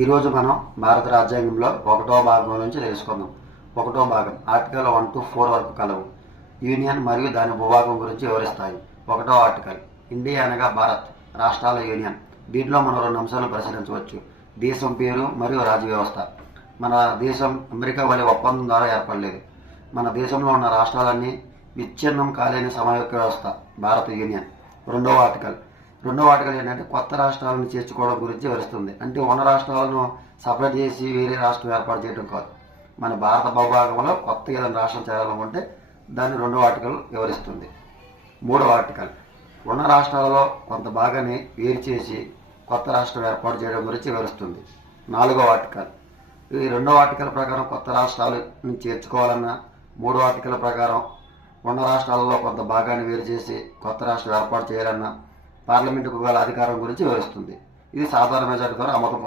ఈరోజు మనం భారత రాజ్యాంగంలో 1వ భాగం నుంచి తెలుసుకుందాం. 1వ భాగం ఆర్టికల్ 1 to 4 వరకు కలవు. యూనియన్ మరియు దాని భూభాగం గురించి వివరిస్తాయి. 1వ ఆర్టికల్ ఇండియా అనగా భారత్, రాష్ట్రాల యూనియన్. దీంట్లో మనం 2 అంశాలను పరిశీలించవచ్చు. దేశం పేరు మరియు రాజ్య వ్యవస్థ. మన దేశం అమెరికా వలె ఒప్పందం ద్వారా ఏర్పడలేదు. మన దేశంలో ఉన్న రాష్ట్రాలన్నీ విచ్ఛిన్నం కాలేని సమైక్య వ్యవస్థ భారత యూనియన్. 2వ ఆర్టికల్ ఏంటంటే కొత్త రాష్ట్రాలను చేర్చుకోవడం గురించి వివరిస్తుంది. అంటే ఉన్న రాష్ట్రాలను సపరేట్ చేసి వేరే రాష్ట్రం ఏర్పాటు చేయడం కాదు. మన భారత భూభాగంలో కొత్త ఏదైనా రాష్ట్రం చేయాలనుకుంటే దాన్ని 2వ ఆర్టికల్ వివరిస్తుంది. 3వ ఆర్టికల్ ఉన్న రాష్ట్రాలలో కొంత భాగాన్ని వేరు చేసి కొత్త రాష్ట్రం ఏర్పాటు చేయడం గురించి వివరిస్తుంది. 4వ ఆర్టికల్ ఈ 2వ ఆర్టికల్ ప్రకారం కొత్త రాష్ట్రాలను చేర్చుకోవాలన్నా, 3వ ఆర్టికల్ ప్రకారం ఉన్న రాష్ట్రాలలో కొంత భాగాన్ని వేరు చేసి కొత్త రాష్ట్రం ఏర్పాటు చేయాలన్నా పార్లమెంటుకు గల అధికారం గురించి వివరిస్తుంది. ఇది సాధారణ మెజారిటీ ద్వారా ఆమోదం